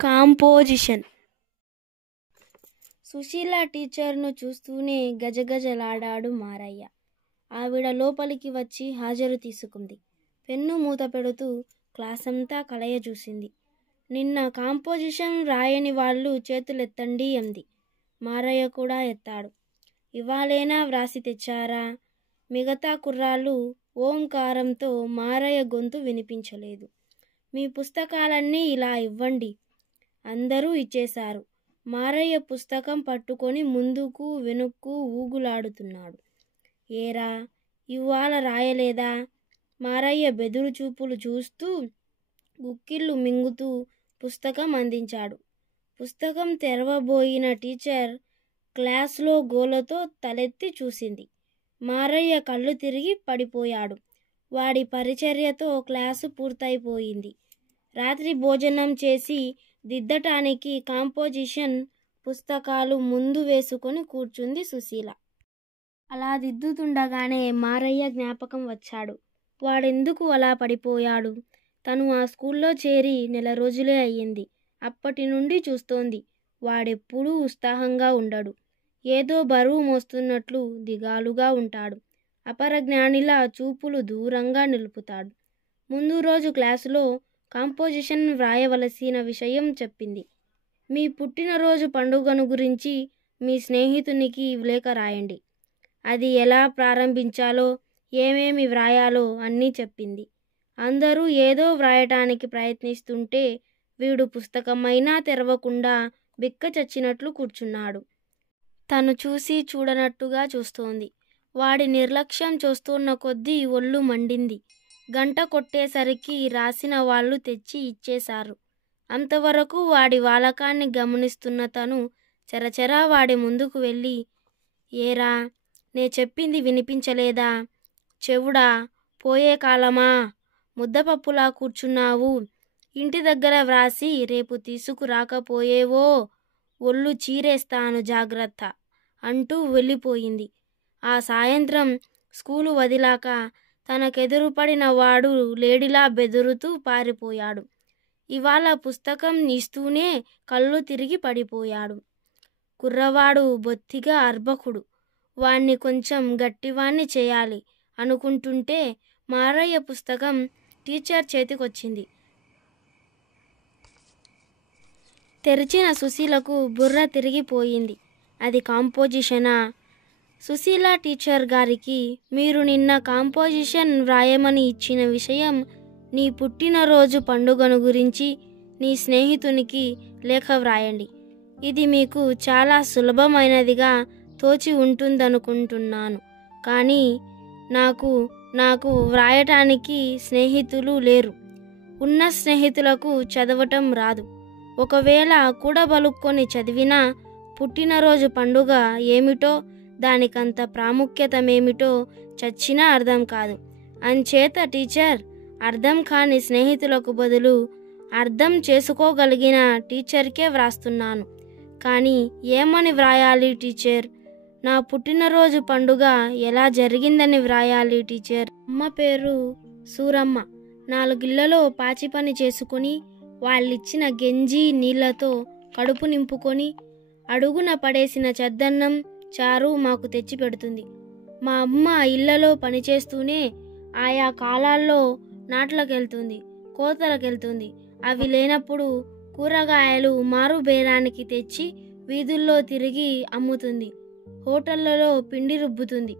Composition. Susheela టీచర్ను చూస్తూనే గజగజలాడాడు మారయ్య. ఆవిడ లోపలికి వచ్చి హాజరు తీసుకుంది. పెన్ను మూత పెడుతూ క్లాసంతా కలయజూసింది. నిన్న కాంపోజిషన్ రాయని వాళ్ళు చేతులెత్తండి అంది. మారయ్య కూడా ఎత్తాడు. ఇవాళైనా వ్రాసి తెచ్చారా? మిగతా కుర్రాళ్ళు ఓంకారంతో మారయ్య గొంతు వినిపించలేదు. మీ పుస్తకాలన్నీ ఇలా ఇవ్వండి. అందరూ ఇచ్చేశారు. మారయ్య పుస్తకం పట్టుకొని ముందుకు వెనుక్కు ఊగులాడుతున్నాడు. ఏరా, ఇవాళ రాయలేదా? మారయ్య బెదురు చూపులు చూస్తూ గుక్కిళ్ళు మింగుతూ పుస్తకం అందించాడు. పుస్తకం తెరవబోయిన టీచర్ క్లాస్లో గోలతో తలెత్తి చూసింది. మారయ్య కళ్ళు తిరిగి పడిపోయాడు. వాడి పరిచర్యతో క్లాసు పూర్తయిపోయింది. రాత్రి భోజనం చేసి దిద్దటానికి కాంపోజిషన్ పుస్తకాలు ముందు వేసుకొని కూర్చుంది సుశీల. అలా దిద్దుతుండగానే మారయ్య జ్ఞాపకం వచ్చాడు. వాడెందుకు అలా పడిపోయాడు? తను ఆ స్కూల్లో చేరి నెల రోజులే అయ్యింది. అప్పటి నుండి చూస్తోంది. వాడెప్పుడూ ఉత్సాహంగా ఉండడు. ఏదో బరువు మోస్తున్నట్లు దిగాలుగా ఉంటాడు. అపరజ్ఞానిలా చూపులు దూరంగా నిలుపుతాడు. ముందు రోజు క్లాసులో కాంపోజిషన్ వ్రాయవలసిన విషయం చెప్పింది. మీ పుట్టినరోజు పండుగను గురించి మీ స్నేహితునికి లేఖ రాయండి. అది ఎలా ప్రారంభించాలో, ఏమేమి వ్రాయాలో అన్నీ చెప్పింది. అందరూ ఏదో వ్రాయటానికి ప్రయత్నిస్తుంటే వీడు పుస్తకమైనా తెరవకుండా బిక్క చచ్చినట్లు కూర్చున్నాడు. తను చూసి చూడనట్టుగా చూస్తోంది. వాడి నిర్లక్ష్యం చూస్తున్న కొద్దీ ఒళ్ళు మండింది. గంట కొట్టేసరికి రాసిన వాళ్ళు తెచ్చి ఇచ్చేశారు. అంతవరకు వాడి వాలకాన్ని గమనిస్తున్న తను చరచరా వాడి ముందుకు వెళ్ళి, ఏరా, నే చెప్పింది వినిపించలేదా? చెవుడా, పోయే కాలమా, ముద్దపప్పులా కూర్చున్నావు. ఇంటి దగ్గర వ్రాసి రేపు తీసుకురాకపోయేవో ఒళ్ళు చీరేస్తాను జాగ్రత్త అంటూ వెళ్ళిపోయింది. ఆ సాయంత్రం స్కూలు వదిలాక తనకెదురుపడిన వాడు లేడిలా బెదురుతూ పారిపోయాడు. ఇవాళ పుస్తకం ఇస్తూనే కళ్ళు తిరిగి పడిపోయాడు. కుర్రవాడు బొత్తిగా అర్భకుడు. వాణ్ణి కొంచెం గట్టివాణ్ణి చేయాలి అనుకుంటుంటే మారయ్య పుస్తకం టీచర్ చేతికొచ్చింది. తెరిచిన సుశీలకు బుర్ర తిరిగిపోయింది. అది కాంపోజిషనా? సుశీల టీచర్ గారికి మీరు నిన్న కాంపోజిషన్ వ్రాయమని ఇచ్చిన విషయం, నీ పుట్టినరోజు పండుగను గురించి నీ స్నేహితునికి లేఖ వ్రాయండి. ఇది మీకు చాలా సులభమైనదిగా తోచి ఉంటుందనుకుంటున్నాను. కానీ నాకు వ్రాయటానికి స్నేహితులు లేరు. ఉన్న స్నేహితులకు చదవటం రాదు. ఒకవేళ కూడబలుక్కొని చదివినా పుట్టినరోజు పండుగ ఏమిటో, దానికంత ప్రాముఖ్యతమేమిటో చచ్చినా అర్థం కాదు. అంచేత టీచర్, అర్థం కాని స్నేహితులకు బదులు అర్థం చేసుకోగలిగిన టీచర్కే వ్రాస్తున్నాను. కానీ ఏమని వ్రాయాలి టీచర్? నా పుట్టినరోజు పండుగ ఎలా జరిగిందని వ్రాయాలి టీచర్. అమ్మ పేరు సూరమ్మ. 4 ఇళ్లలో పాచి పని చేసుకుని వాళ్ళిచ్చిన గెంజి నీళ్లతో కడుపు నింపుకొని అడుగున పడేసిన చద్దన్నం చారు మాకు తెచ్చి పెడుతుంది. మా అమ్మ ఇళ్లలో పనిచేస్తూనే ఆయా కాలాల్లో నాట్లకెళ్తుంది, కోతలకెళ్తుంది. అవి లేనప్పుడు కూరగాయలు మారు బేరానికి తెచ్చి వీధుల్లో తిరిగి అమ్ముతుంది. హోటళ్లలో పిండి రుబ్బుతుంది.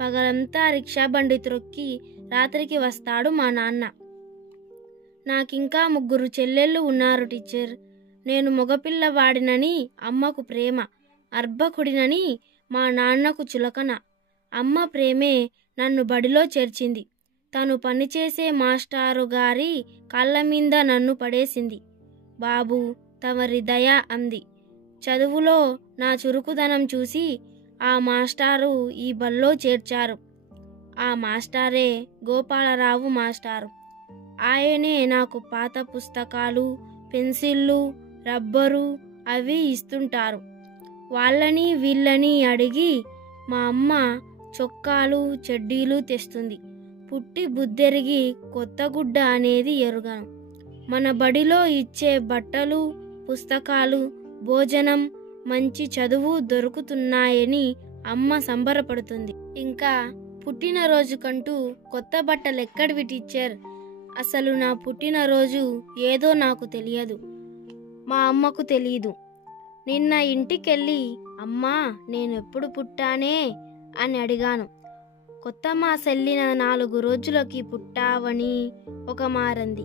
పగలంతా రిక్షా బండి త్రొక్కి రాత్రికి వస్తాడు మా నాన్న. నాకింకా 3 చెల్లెళ్ళు ఉన్నారు టీచర్. నేను మగపిల్లవాడినని అమ్మకు ప్రేమ, అర్భకుడినని మా నాన్నకు చులకన. అమ్మ ప్రేమే నన్ను బడిలో చేర్చింది. తను పనిచేసే మాస్టారు గారి కాళ్ళ మీద నన్ను పడేసింది. బాబు, తమరి దయ అంది. చదువులో నా చురుకుదనం చూసి ఆ మాస్టారు ఈ బల్లో చేర్చారు. ఆ మాస్టారే గోపాలరావు మాస్టారు. ఆయనే నాకు పాత పుస్తకాలు, పెన్సిళ్ళు, రబ్బరు అవి ఇస్తుంటారు. వాళ్ళని వీళ్ళని అడిగి మా అమ్మ చొక్కాలు, చెడ్డీలు తెస్తుంది. పుట్టి బుద్దెరిగి కొత్త గుడ్డ అనేది ఎరుగను. మన బడిలో ఇచ్చే బట్టలు, పుస్తకాలు, భోజనం, మంచి చదువు దొరుకుతున్నాయని అమ్మ సంబరపడుతుంది. ఇంకా పుట్టినరోజుకంటూ కొత్త బట్టలు ఎక్కడివి టీచర్? అసలు నా పుట్టినరోజు ఏదో నాకు తెలియదు, మా అమ్మకు తెలియదు. నిన్న ఇంటికెళ్ళి అమ్మా నేను ఎప్పుడు పుట్టానే అని అడిగాను. కొత్త మాసెళ్ళిన 4 రోజులకి పుట్టావని ఒక మారంది.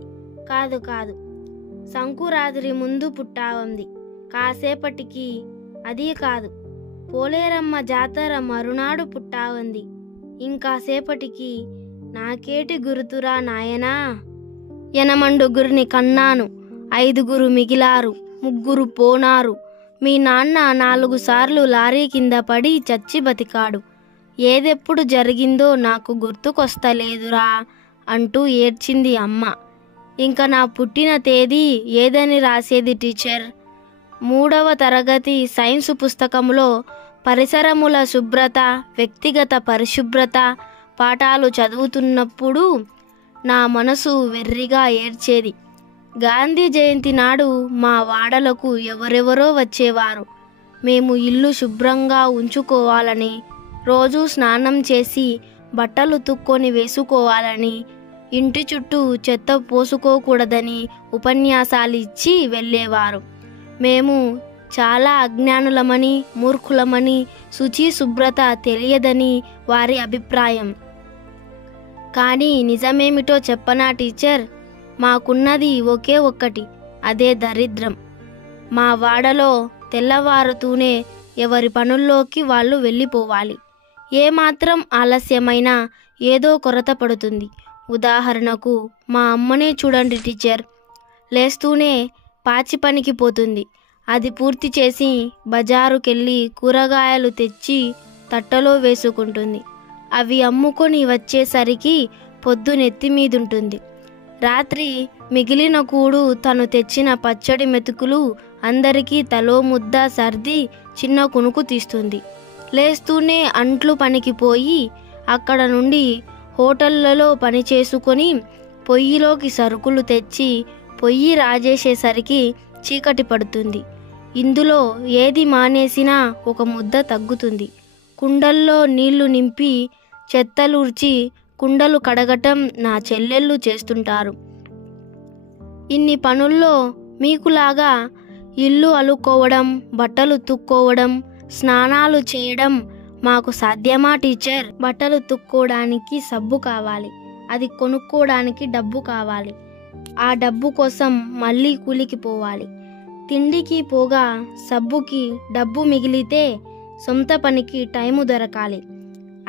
కాదు కాదు, సంకురాత్రి ముందు పుట్టావంది. కాసేపటికి అది కాదు, పోలేరమ్మ జాతర మరునాడు పుట్టావంది. ఇంకాసేపటికి నాకేటి గురుతురా నాయనా, 8 కన్నాను, 5 మిగిలారు, 3 పోనారు. మీ నాన్న 4 సార్లు లారీ కింద పడి చచ్చి బతికాడు. ఏదెప్పుడు జరిగిందో నాకు గుర్తుకొస్తలేదురా అంటూ ఏడ్చింది అమ్మ. ఇంకా నా పుట్టిన తేదీ ఏదని రాసేది టీచర్? 3వ తరగతి సైన్స్ పుస్తకంలో పరిసరముల శుభ్రత, వ్యక్తిగత పరిశుభ్రత పాఠాలు చదువుతున్నప్పుడు నా మనసు వెర్రిగా ఏడ్చేది. గాంధీ జయంతి నాడు మా వాడలకు ఎవరెవరో వచ్చేవారు. మేము ఇల్లు శుభ్రంగా ఉంచుకోవాలని, రోజూ స్నానం చేసి బట్టలు తుక్కొని వేసుకోవాలని, ఇంటి చుట్టూ చెత్త పోసుకోకూడదని ఉపన్యాసాలు ఇచ్చి వెళ్ళేవారు. మేము చాలా అజ్ఞానులమని, మూర్ఖులమని, శుచి శుభ్రత తెలియదని వారి అభిప్రాయం. కానీ నిజమేమిటో చెప్పనా టీచర్? మాకున్నది ఒకే ఒక్కటి, అదే దరిద్రం. మా వాడలో తెల్లవారుతూనే ఎవరి పనుల్లోకి వాళ్ళు వెళ్ళిపోవాలి. ఏమాత్రం ఆలస్యమైనా ఏదో కొరత పడుతుంది. ఉదాహరణకు మా అమ్మనే చూడండి టీచర్, లేస్తూనే పాచి పనికి పోతుంది. అది పూర్తి చేసి బజారుకెళ్ళి కూరగాయలు తెచ్చి తట్టలో వేసుకుంటుంది. అవి అమ్ముకొని వచ్చేసరికి పొద్దునెత్తిమీదుంటుంది. రాత్రి మిగిలిన కూడు తను తెచ్చిన పచ్చడి మెతుకులు అందరికీ తలో ముద్ద సర్ది చిన్న కునుకు తీస్తుంది. లేస్తూనే అంట్లు పనికి పోయి అక్కడ నుండి హోటళ్లలో పని చేసుకొని పొయ్యిలోకి సరుకులు తెచ్చి పొయ్యి రాజేసేసరికి చీకటి పడుతుంది. ఇందులో ఏది మానేసినా ఒక ముద్ద తగ్గుతుంది. కుండల్లో నీళ్లు నింపి చెత్తలూర్చి కుండలు కడగటం నా చెల్లెళ్ళు చేస్తుంటారు. ఇన్ని పనుల్లో మీకులాగా ఇల్లు అలుక్కోవడం, బట్టలు తుక్కోవడం, స్నానాలు చేయడం మాకు సాధ్యమా టీచర్? బట్టలు తుక్కోవడానికి సబ్బు కావాలి, అది కొనుక్కోవడానికి డబ్బు కావాలి. ఆ డబ్బు కోసం మళ్ళీ కూలికి పోవాలి. తిండికి పోగా సబ్బుకి డబ్బు మిగిలితే సొంత పనికి టైము దొరకాలి.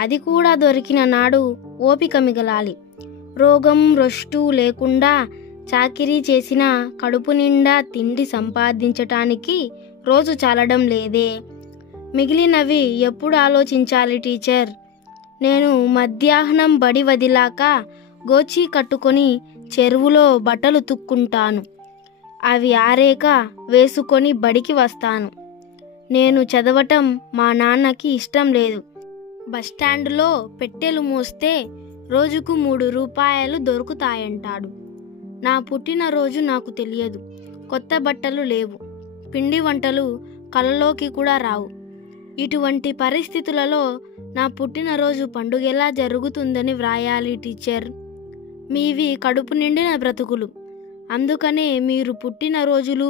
అది కూడా దొరికిన నాడు ఓపిక మిగలాలి. రోగం రొష్టు లేకుండా చాకిరీ చేసిన కడుపు నిండా తిండి సంపాదించటానికి రోజు చాలడం లేదే. మిగిలినవి ఎప్పుడు ఆలోచించాలి టీచర్? నేను మధ్యాహ్నం బడి వదిలాక గోచి కట్టుకొని చెరువులో బట్టలు తుక్కుంటాను. అవి ఆరేక వేసుకొని బడికి వస్తాను. నేను చదవటం మా నాన్నకి ఇష్టం లేదు. బస్టాండులో పెట్టెలు మోస్తే రోజుకు 3 రూపాయలు దొరుకుతాయంటాడు. నా పుట్టినరోజు నాకు తెలియదు. కొత్త బట్టలు లేవు, పిండి వంటలు కలలోకి కూడా రావు. ఇటువంటి పరిస్థితులలో నా పుట్టినరోజు పండుగెలా జరుగుతుందని వ్రాయాలి టీచర్? మీవి కడుపు నిండిన బ్రతుకులు. అందుకనే మీరు పుట్టినరోజులు,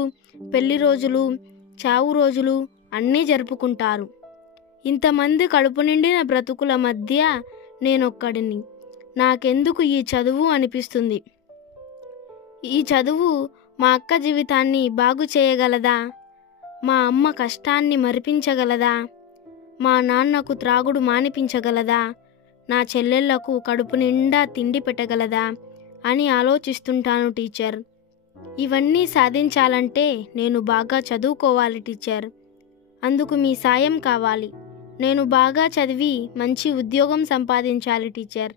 పెళ్లి రోజులు, చావు రోజులు అన్నీ జరుపుకుంటారు. ఇంతమంది కడుపు నిండిన బ్రతుకుల మధ్య నేనొక్కడిని. నాకెందుకు ఈ చదువు అనిపిస్తుంది. ఈ చదువు మా అక్క జీవితాన్ని బాగు చేయగలదా? మా అమ్మ కష్టాన్ని మరిపించగలదా? మా నాన్నకు త్రాగుడు మానిపించగలదా? నా చెల్లెళ్లకు కడుపు నిండా తిండి పెట్టగలదా అని ఆలోచిస్తుంటాను టీచర్. ఇవన్నీ సాధించాలంటే నేను బాగా చదువుకోవాలి టీచర్. అందుకు మీ సాయం కావాలి. నేను బాగా చదివి మంచి ఉద్యోగం సంపాదించాలి టీచర్.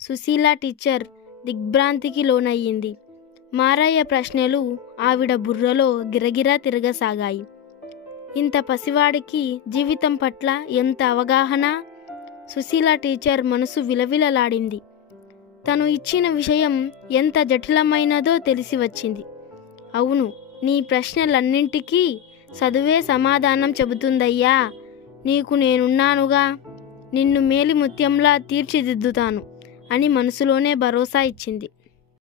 సుశీల టీచర్ దిగ్భ్రాంతికి లోనయ్యింది. మారయ్య ప్రశ్నలు ఆవిడ బుర్రలో గిరగిరా తిరగసాగాయి. ఇంత పసివాడికి జీవితం పట్ల ఎంత అవగాహన! సుశీల టీచర్ మనసు విలవిలలాడింది. తను ఇచ్చిన విషయం ఎంత జటిలమైనదో తెలిసి వచ్చింది. అవును, నీ ప్రశ్నలన్నింటికీ చదువే సమాధానం చెబుతుందయ్యా. నీకు నేనున్నానుగా, నిన్ను మేలిముత్యంలా తీర్చిదిద్దుతాను అని మనసులోనే భరోసా ఇచ్చింది.